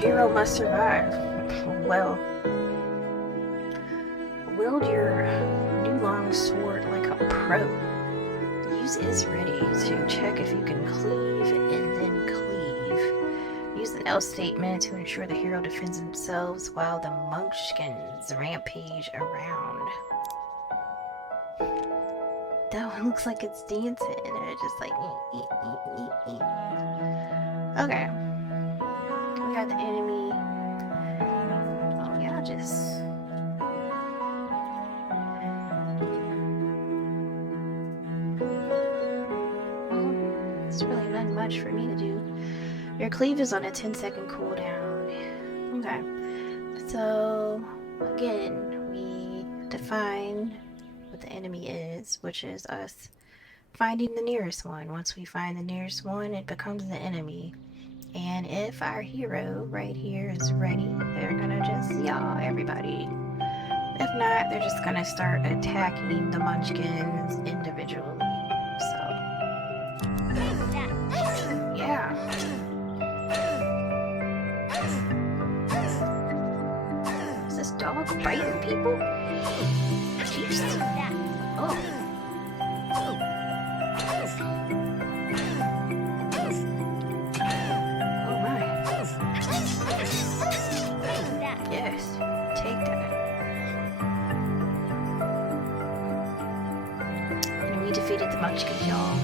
hero must survive. Well, wield your new long sword like a pro. Use is ready to check if you can cleave and then cleave. Use the else statement to ensure the hero defends themselves while the munchkins rampage around. That one looks like it's dancing and it's just like Okay. We got the enemy. Oh yeah, just it's really not much for me to do. Your cleave is on a 10-second cooldown. Okay. So again, we define what the enemy is, which is us finding the nearest one. Once we find the nearest one, it becomes the enemy. And if our hero right here is ready, they're gonna just yaw everybody. If not, they're just gonna start attacking the munchkins individually. So, yeah. Is this dog biting people? Jeez. Oh. Yes, take that. And we defeated the munchkins, y'all.